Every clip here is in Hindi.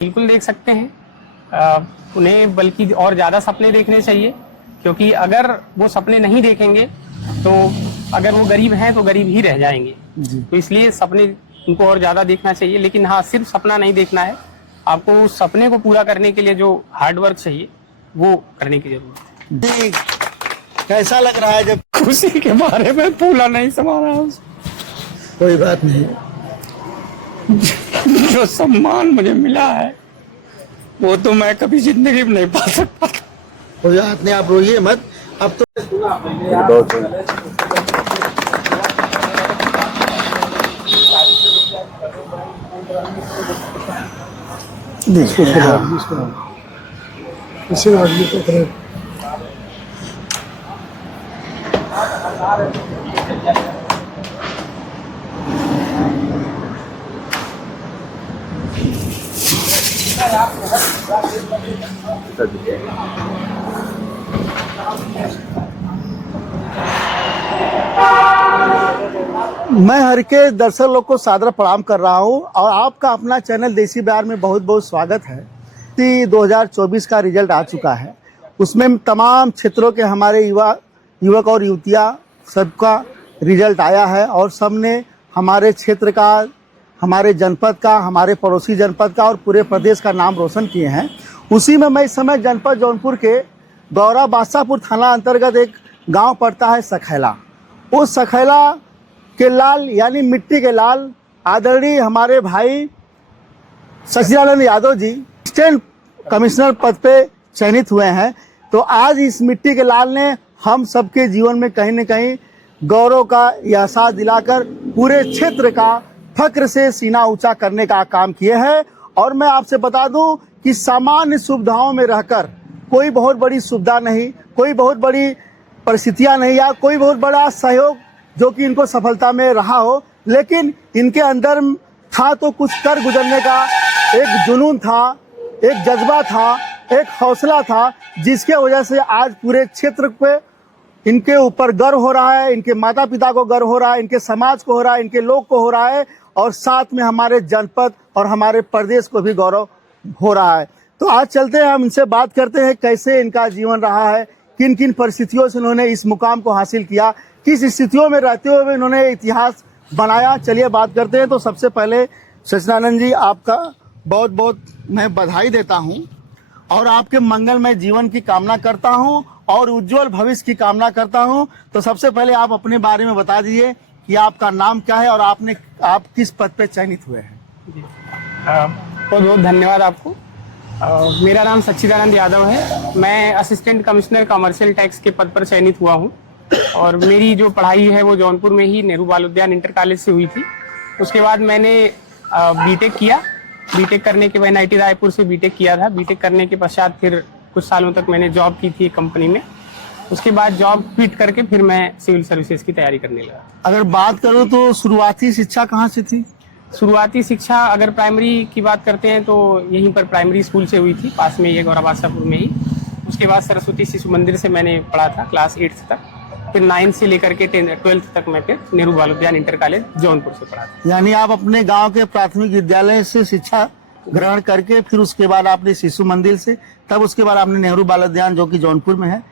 बिल्कुल देख सकते हैं। उन्हें बल्कि और ज़्यादा सपने देखने चाहिए, क्योंकि अगर वो सपने नहीं देखेंगे तो अगर वो गरीब हैं तो गरीब ही रह जाएंगे। तो इसलिए सपने उनको और ज़्यादा देखना चाहिए। लेकिन हाँ, सिर्फ सपना नहीं देखना है, आपको उस सपने को पूरा करने के लिए जो हार्डवर्क चाहिए वो करने की जरूरत है। कैसा लग रहा है जब खुशी के बारे में फूला नहीं समा रहा। कोई बात नहीं, जो सम्मान मुझे मिला है वो तो मैं कभी जिंदगी में नहीं पा सकता। कोई बात नहीं, आप रोइए मत। अब तो देखिए किसी आदमी को करें। मैं हर के दर्शक लोग को सादर प्रणाम कर रहा हूं और आपका अपना चैनल देसी बिहार में बहुत बहुत स्वागत है। 2024 का रिजल्ट आ चुका है, उसमें तमाम क्षेत्रों के हमारे युवक और युवतियां सबका रिजल्ट आया है और सबने हमारे क्षेत्र का, हमारे जनपद का, हमारे पड़ोसी जनपद का और पूरे प्रदेश का नाम रोशन किए हैं। उसी में मैं इस समय जनपद जौनपुर के गौरा बादशाहपुर थाना अंतर्गत एक गांव पड़ता है सखैला। उस सखैला के लाल यानी मिट्टी के लाल आदरणीय हमारे भाई सचिदानंद यादव जी असिस्टेंट कमिश्नर पद पे चयनित हुए हैं। तो आज इस मिट्टी के लाल ने हम सबके जीवन में कहीं न कहीं गौरव का एहसास दिलाकर पूरे क्षेत्र का फक्र से सीना ऊंचा करने का काम किए हैं। और मैं आपसे बता दूं कि सामान्य सुविधाओं में रहकर कोई बहुत बड़ी सुविधा नहीं, कोई बहुत बड़ी परिस्थितियां नहीं या कोई बहुत बड़ा सहयोग जो कि इनको सफलता में रहा हो, लेकिन इनके अंदर था तो कुछ कर गुजरने का एक जुनून था, एक जज्बा था, एक हौसला था, जिसके वजह से आज पूरे क्षेत्र पे इनके ऊपर गर्व हो रहा है, इनके माता पिता को गर्व हो रहा है, इनके समाज को हो रहा है, इनके लोग को हो रहा है और साथ में हमारे जनपद और हमारे प्रदेश को भी गौरव हो रहा है। तो आज चलते हैं, हम इनसे बात करते हैं कैसे इनका जीवन रहा है, किन किन परिस्थितियों से इन्होंने इस मुकाम को हासिल किया, किस स्थितियों में रहते हुए इन्होंने इतिहास बनाया। चलिए बात करते हैं। तो सबसे पहले सचिदानंद जी, आपका बहुत बहुत मैं बधाई देता हूं और आपके मंगलमय जीवन की कामना करता हूं और उज्जवल भविष्य की कामना करता हूं। तो सबसे पहले आप अपने बारे में बता दीजिए कि आपका नाम क्या है और आप किस पद पे चयनित हुए हैं। बहुत बहुत धन्यवाद आपको। मेरा नाम सच्चिदानंद यादव है। मैं असिस्टेंट कमिश्नर कमर्शियल टैक्स के पद पर चयनित हुआ हूँ और मेरी जो पढ़ाई है वो जौनपुर में ही नेहरू बाल उद्यान इंटर कॉलेज से हुई थी। उसके बाद मैंने बीटेक किया। बीटेक करने के बाद NIT रायपुर से बीटेक किया था। बीटेक करने के पश्चात फिर कुछ सालों तक मैंने जॉब की थी कंपनी में। उसके बाद जॉब क्विट करके फिर मैं सिविल सर्विसेज की तैयारी करने लगा। अगर बात करूँ तो शुरुआती शिक्षा कहाँ से थी? शुरुआती शिक्षा अगर प्राइमरी की बात करते हैं तो यहीं पर प्राइमरी स्कूल से हुई थी, पास में ये गौरा बादशाहपुर में ही। उसके बाद सरस्वती शिशु मंदिर से मैंने पढ़ा था क्लास 8th तक। फिर 9th से लेकर के 12th तक मैं फिर नेहरू बाल उद्यान इंटर कॉलेज जौनपुर से पढ़ा था। यानी आप अपने गांव के प्राथमिक विद्यालय से शिक्षा ग्रहण करके फिर उसके बाद आपने शिशु मंदिर से, तब उसके बाद आपने नेहरू बाल उद्यान जो कि जौनपुर में है,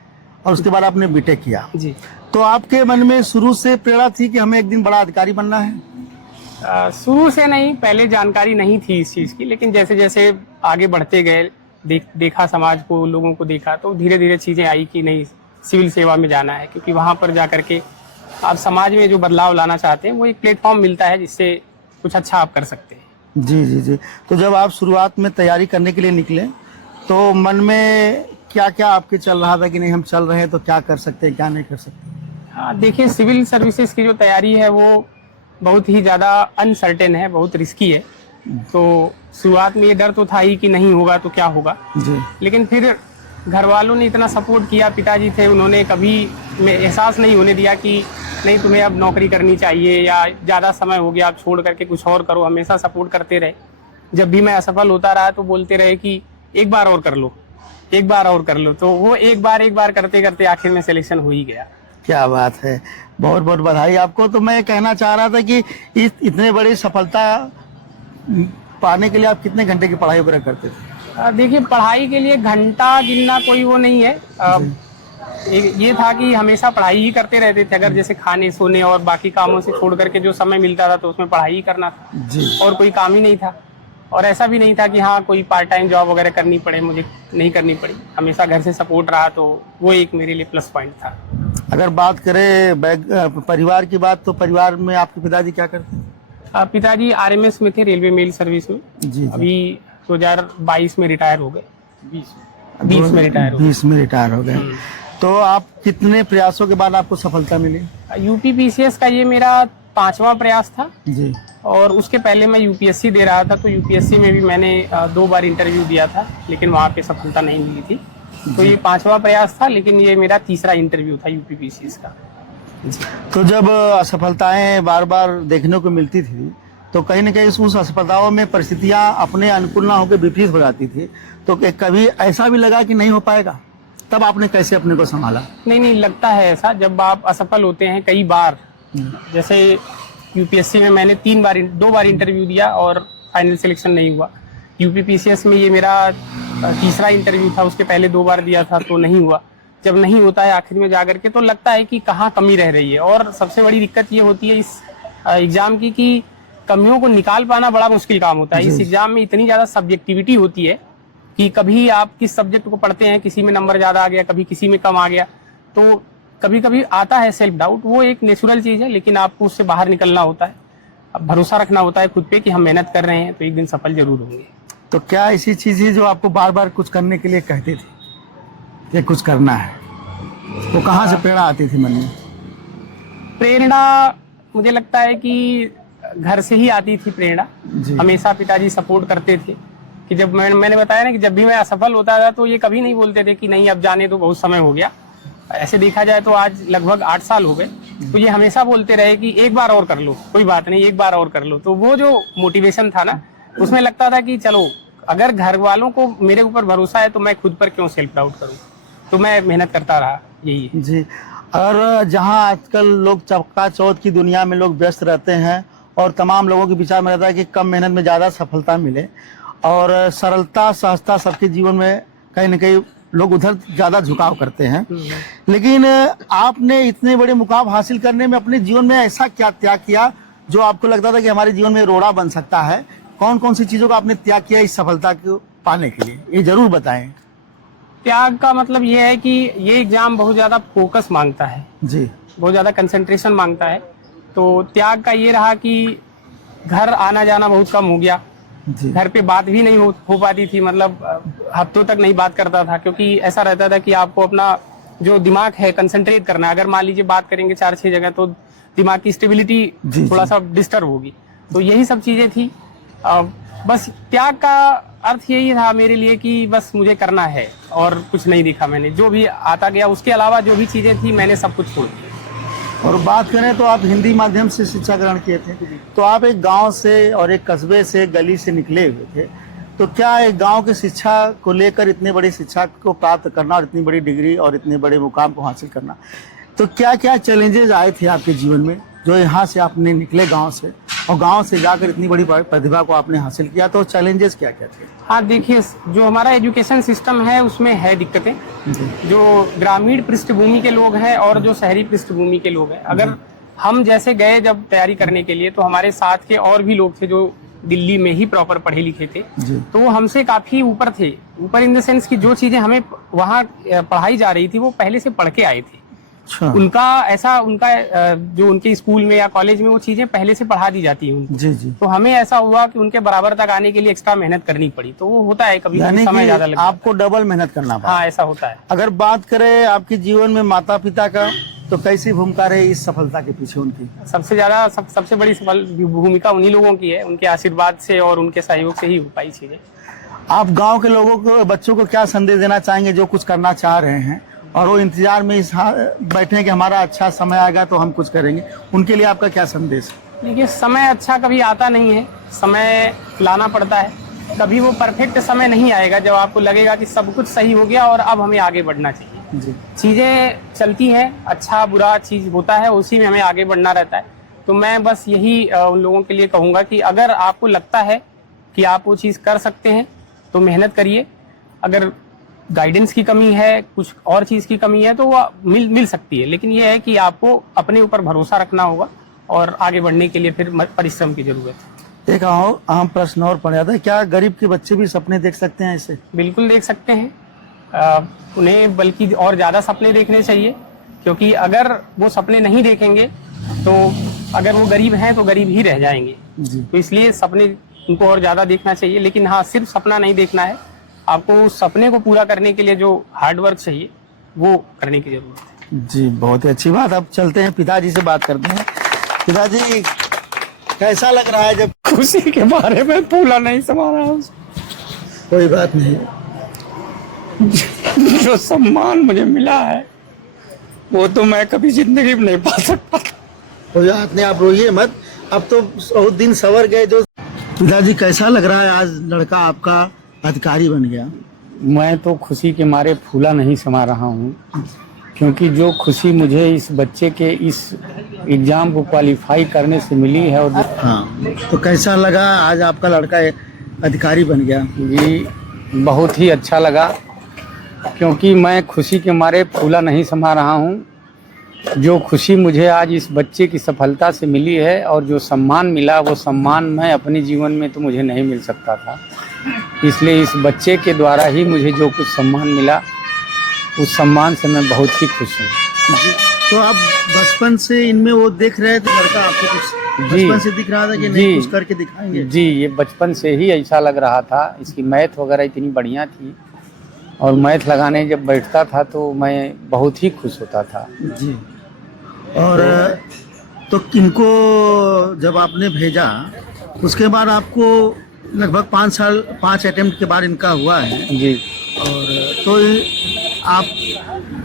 और उसके बाद आपने बीटेक किया। जी। तो आपके मन में शुरू से प्रेरणा थी कि हमें एक दिन बड़ा अधिकारी बनना है? शुरू से नहीं, पहले जानकारी नहीं थी इस चीज़ की, लेकिन जैसे जैसे आगे बढ़ते गए, देखा समाज को, लोगों को देखा, तो धीरे धीरे चीज़ें आई कि नहीं, सिविल सेवा में जाना है, क्योंकि वहाँ पर जा करके आप समाज में जो बदलाव लाना चाहते हैं वो एक प्लेटफॉर्म मिलता है जिससे कुछ अच्छा आप कर सकते हैं। जी जी जी। तो जब आप शुरुआत में तैयारी करने के लिए निकले तो मन में क्या क्या आपके चल रहा था कि नहीं हम चल रहे हैं तो क्या कर सकते हैं, क्या नहीं कर सकते? हाँ, देखिए, सिविल सर्विसेज की जो तैयारी है वो बहुत ही ज़्यादा अनसर्टेन है, बहुत रिस्की है। तो शुरुआत में ये डर तो था ही कि नहीं होगा तो क्या होगा जी। लेकिन फिर घर वालों ने इतना सपोर्ट किया, पिताजी थे, उन्होंने कभी एहसास नहीं होने दिया कि नहीं तुम्हें अब नौकरी करनी चाहिए या ज़्यादा समय हो गया, आप छोड़ करके कुछ और करो। हमेशा सपोर्ट करते रहे। जब भी मैं असफल होता रहा तो बोलते रहे कि एक बार और कर लो, एक बार और कर लो। तो वो एक बार करते करते आखिर में सिलेक्शन हो ही गया। क्या बात है, बहुत बहुत बधाई आपको। तो मैं कहना चाह रहा था कि इतने बड़ी सफलता पाने के लिए आप कितने घंटे की पढ़ाई वगैरह करते थे? देखिए, पढ़ाई के लिए घंटा गिनना कोई वो नहीं है। ये था कि हमेशा पढ़ाई ही करते रहते थे। अगर जैसे खाने सोने और बाकी कामों से छोड़ करके जो समय मिलता था तो उसमें पढ़ाई ही करना था जी। और कोई काम ही नहीं था। और ऐसा भी नहीं था कि हाँ कोई पार्ट टाइम जॉब वगैरह करनी पड़े, मुझे नहीं करनी पड़ी। हमेशा घर से सपोर्ट रहा, तो वो एक मेरे लिए प्लस पॉइंट था। अगर बात करें परिवार की बात, तो परिवार में आपके पिताजी क्या करते हैं? पिताजी आरएमएस में थे, रेलवे मेल सर्विस में। जी। अभी 2022 में रिटायर हो गए। 20 में रिटायर हो गए। 20 में रिटायर हो गए। तो आप कितने प्रयासों के बाद आपको सफलता मिली? यूपीपीसीएस का ये मेरा 5वां प्रयास था जी। और उसके पहले मैं यूपीएससी दे रहा था। तो यूपीएससी में भी मैंने 2 बार इंटरव्यू दिया था, लेकिन वहाँ पे सफलता नहीं मिली थी। तो ये 5वां प्रयास था, लेकिन ये मेरा 3रा इंटरव्यू था यूपीपीसीएस का। तो जब असफलताएं बार बार देखने को मिलती थी, तो कहीं ना कहीं उस असफलताओं में परिस्थितियां अपने अनुकूल ना होकर विपरीत हो जाती थी, तो कभी ऐसा भी लगा कि नहीं हो पाएगा? तब आपने कैसे अपने को संभाला? नहीं, लगता है ऐसा। जब आप असफल होते हैं कई बार, जैसे यूपीएससी में मैंने 2 बार इंटरव्यू दिया और फाइनल सिलेक्शन नहीं हुआ। यूपीपीसीएस में ये मेरा 3रा इंटरव्यू था, उसके पहले 2 बार दिया था तो नहीं हुआ। जब नहीं होता है आखिर में जाकर के, तो लगता है कि कहाँ कमी रह रही है। और सबसे बड़ी दिक्कत ये होती है इस एग्जाम की कि कमियों को निकाल पाना बड़ा मुश्किल काम होता है। इस एग्जाम में इतनी ज्यादा सब्जेक्टिविटी होती है कि कभी आप किस सब्जेक्ट को पढ़ते हैं, किसी में नंबर ज्यादा आ गया, कभी किसी में कम आ गया, तो कभी कभी आता है सेल्फ डाउट। वो एक नेचुरल चीज है, लेकिन आपको उससे बाहर निकलना होता है। अब भरोसा रखना होता है खुद पे कि हम मेहनत कर रहे हैं तो एक दिन सफल जरूर होंगे। तो क्या ऐसी चीज है जो आपको बार बार कुछ करने के लिए कहती थी कि कुछ करना है? वो कहाँ से प्रेरणा आती थी मन में? प्रेरणा मुझे लगता है कि घर से ही आती थी प्रेरणा। हमेशा पिताजी सपोर्ट करते थे कि जब मैंने बताया ना कि जब भी मैं असफल होता था तो ये कभी नहीं बोलते थे कि नहीं अब जाने तो बहुत समय हो गया। ऐसे देखा जाए तो आज लगभग 8 साल हो गए, तो ये हमेशा बोलते रहे कि एक बार और कर लो, कोई बात नहीं, एक बार और कर लो। तो वो जो मोटिवेशन था ना, उसमें लगता था कि चलो अगर घर वालों को मेरे ऊपर भरोसा है तो मैं खुद पर क्यों सेल्फ डाउट करूं। तो मैं मेहनत करता रहा, यही है। जी। और जहां आजकल लोग चौथ की दुनिया में लोग व्यस्त रहते हैं और तमाम लोगों के विचार में रहता है कि कम मेहनत में ज़्यादा सफलता मिले, और सरलता सहजता सबके जीवन में कहीं ना कहीं लोग उधर ज़्यादा झुकाव करते हैं। लेकिन आपने इतने बड़े मुकाम हासिल करने में अपने जीवन में ऐसा क्या त्याग किया जो आपको लगता था कि हमारे जीवन में रोड़ा बन सकता है? कौन कौन सी चीज़ों का आपने त्याग किया इस सफलता को पाने के लिए, ये जरूर बताएं। त्याग का मतलब ये है कि ये एग्जाम बहुत ज्यादा फोकस मांगता है जी, बहुत ज्यादा कंसंट्रेशन मांगता है। तो त्याग का ये रहा कि घर आना जाना बहुत कम हो गया। घर पे बात भी नहीं हो पाती थी, मतलब हफ्तों तक नहीं बात करता था, क्योंकि ऐसा रहता था कि आपको अपना जो दिमाग है कंसंट्रेट करना है। अगर मान लीजिए बात करेंगे 4-6 जगह तो दिमाग की स्टेबिलिटी थोड़ा सा डिस्टर्ब होगी। तो यही सब चीजें थी। बस त्याग का अर्थ यही था मेरे लिए कि बस मुझे करना है और कुछ नहीं दिखा मैंने। जो भी आता गया उसके अलावा जो भी चीजें थी मैंने सब कुछ छोड़ दिया। और बात करें तो आप हिंदी माध्यम से शिक्षा ग्रहण किए थे, तो आप एक गांव से और एक कस्बे से, गली से निकले हुए थे। तो क्या एक गांव की शिक्षा को लेकर इतनी बड़ी शिक्षा को प्राप्त करना और इतनी बड़ी डिग्री और इतने बड़े मुकाम को हासिल करना, तो क्या क्या चैलेंजेस आए थे आपके जीवन में जो यहाँ से आपने निकले गाँव से और गाँव से जाकर इतनी बड़ी प्रतिभा को आपने हासिल किया? तो चैलेंजेस क्या क्या थे? हाँ देखिए, जो हमारा एजुकेशन सिस्टम है उसमें है दिक्कतें। जो ग्रामीण पृष्ठभूमि के लोग हैं और जो शहरी पृष्ठभूमि के लोग हैं, अगर हम जैसे गए जब तैयारी करने के लिए, तो हमारे साथ के और भी लोग थे जो दिल्ली में ही प्रॉपर पढ़े लिखे थे, तो वो हमसे काफी ऊपर थे। ऊपर इन द सेंस कि जो चीजें हमें वहाँ पढ़ाई जा रही थी वो पहले से पढ़ के आए थे। उनका जो उनके स्कूल में या कॉलेज में वो चीजें पहले से पढ़ा दी जाती हैं। जी जी। तो हमें ऐसा हुआ कि उनके बराबर तक आने के लिए एक्स्ट्रा मेहनत करनी पड़ी। तो वो होता है कभी समय ज्यादा लगता है, आपको डबल मेहनत करना पड़ा। हाँ, ऐसा होता है। अगर बात करें आपके जीवन में माता पिता का, तो कैसी भूमिका रही इस सफलता के पीछे उनकी? सबसे बड़ी सफल भूमिका उन्हीं लोगों की है। उनके आशीर्वाद से और उनके सहयोग से ही हो पाई चीजें। आप गांव के लोगों को, बच्चों को क्या संदेश देना चाहेंगे जो कुछ करना चाह रहे हैं और वो इंतजार में बैठे हैं कि हमारा अच्छा समय आएगा तो हम कुछ करेंगे? उनके लिए आपका क्या संदेश है? देखिए, समय अच्छा कभी आता नहीं है, समय लाना पड़ता है। कभी वो परफेक्ट समय नहीं आएगा जब आपको लगेगा कि सब कुछ सही हो गया और अब हमें आगे बढ़ना चाहिए। जी। चीजें चलती हैं, अच्छा बुरा चीज होता है, उसी में हमें आगे बढ़ना रहता है। तो मैं बस यही उन लोगों के लिए कहूंगा कि अगर आपको लगता है कि आप वो चीज़ कर सकते हैं तो मेहनत करिए। अगर गाइडेंस की कमी है, कुछ और चीज़ की कमी है तो वो मिल सकती है, लेकिन ये है कि आपको अपने ऊपर भरोसा रखना होगा और आगे बढ़ने के लिए फिर परिश्रम की जरूरत है। एक आम प्रश्न और पड़ जाता है, क्या गरीब के बच्चे भी सपने देख सकते हैं ऐसे? बिल्कुल देख सकते हैं, उन्हें बल्कि और ज़्यादा सपने देखने चाहिए, क्योंकि अगर वो सपने नहीं देखेंगे तो अगर वो गरीब हैं तो गरीब ही रह जाएंगे। जी। तो इसलिए सपने उनको और ज़्यादा देखना चाहिए, लेकिन हाँ, सिर्फ सपना नहीं देखना है, आपको उस सपने को पूरा करने के लिए जो हार्ड वर्क चाहिए वो करने की जरूरत है। जी, बहुत ही अच्छी बात। अब चलते हैं पिताजी से बात करते हैं। पिताजी, कैसा लग रहा है जब? खुशी के बारे में फूला नहीं समा रहा हूँ। कोई बात नहीं। जो सम्मान मुझे मिला है वो तो मैं कभी जिंदगी में नहीं पा सकता। कोई बात नहीं, आप रोइए मत, अब तो बहुत दिन सवर गए। जो पिताजी, कैसा लग रहा है आज लड़का आपका अधिकारी बन गया? मैं तो खुशी के मारे फूला नहीं समा रहा हूँ, क्योंकि जो खुशी मुझे इस बच्चे के इस एग्ज़ाम को क्वालिफाई करने से मिली है। और हाँ, तो कैसा लगा आज आपका लड़का अधिकारी बन गया? जी, बहुत ही अच्छा लगा, क्योंकि मैं खुशी के मारे फूला नहीं समा रहा हूँ। जो खुशी मुझे आज इस बच्चे की सफलता से मिली है और जो सम्मान मिला, वो सम्मान मैं अपने जीवन में तो मुझे नहीं मिल सकता था, इसलिए इस बच्चे के द्वारा ही मुझे जो कुछ सम्मान मिला, उस सम्मान से मैं बहुत ही खुश हूँ। तो आप बचपन से इनमें वो देख रहे थे, लड़का आपको कुछ जी। बचपन से दिख रहा था कि नहीं कुछ करके दिखाएंगे? जी, ये बचपन से ही ऐसा लग रहा था। इसकी मैथ वगैरह इतनी बढ़िया थी और मैथ लगाने जब बैठता था तो मैं बहुत ही खुश होता था। जी। और तो इनको जब आपने भेजा उसके बाद आपको लगभग 5 अटेम्प्ट के बाद इनका हुआ है। जी। और तो आप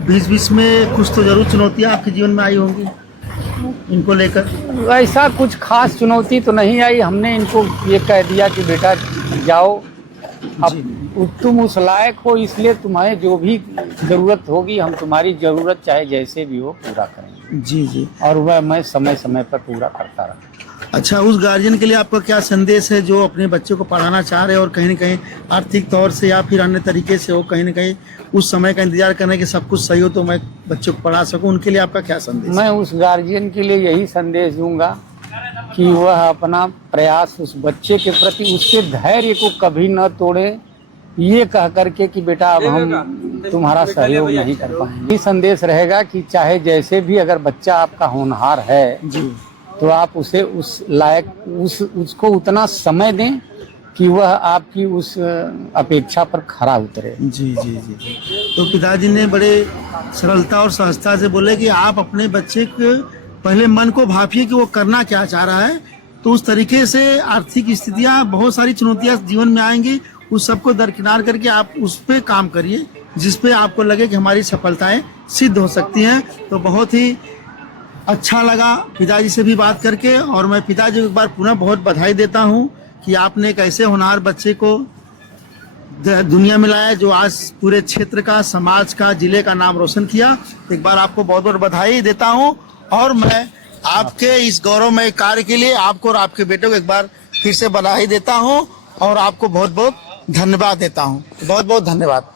बीच में कुछ तो जरूर चुनौतियाँ आपके जीवन में आई होंगी इनको लेकर? ऐसा कुछ खास चुनौती तो नहीं आई। हमने इनको ये कह दिया कि बेटा जाओ, अब तुम उस लायक हो, इसलिए तुम्हें जो भी ज़रूरत होगी हम तुम्हारी ज़रूरत चाहे जैसे भी हो पूरा करेंगे। जी जी। और वह मैं समय समय पर पूरा करता रहा। अच्छा, उस गार्जियन के लिए आपका क्या संदेश है जो अपने बच्चे को पढ़ाना चाह रहे हैं और कहीं न कहीं आर्थिक तौर से या फिर अन्य तरीके से हो, कहीं न कहीं उस समय का इंतजार करना कि सब कुछ सही हो तो मैं बच्चे को पढ़ा सकूं, उनके लिए आपका क्या संदेश? मैं उस गार्जियन के लिए यही संदेश दूंगा कि वह अपना प्रयास उस बच्चे के प्रति, उसके धैर्य को कभी न तोड़े, ये कह करके कि बेटा अब हम तुम्हारा सहयोग नहीं कर पाएंगे। ये संदेश रहेगा कि चाहे जैसे भी अगर बच्चा आपका होनहार है जी, तो आप उसे उस लायक उसको उतना समय दें कि वह आपकी उस अपेक्षा पर खरा उतरे। जी जी जी जी। तो पिताजी ने बड़े सरलता और सहजता से बोले कि आप अपने बच्चे के पहले मन को भापिए कि वो करना क्या चाह रहा है, तो उस तरीके से आर्थिक स्थितियाँ, बहुत सारी चुनौतियाँ जीवन में आएंगी, उस सबको दरकिनार करके आप उस पर काम करिए जिस पे आपको लगे कि हमारी सफलताएं सिद्ध हो सकती हैं। तो बहुत ही अच्छा लगा पिताजी से भी बात करके, और मैं पिताजी को एक बार पुनः बहुत बधाई देता हूं कि आपने एक ऐसे होनहार बच्चे को दुनिया में लाया जो आज पूरे क्षेत्र का, समाज का, जिले का नाम रोशन किया। एक बार आपको बहुत बहुत बधाई देता हूं, और मैं आपके इस गौरवमय कार्य के लिए आपको और आपके बेटे को एक बार फिर से बधाई देता हूं और आपको बहुत बहुत धन्यवाद देता हूं। बहुत बहुत धन्यवाद।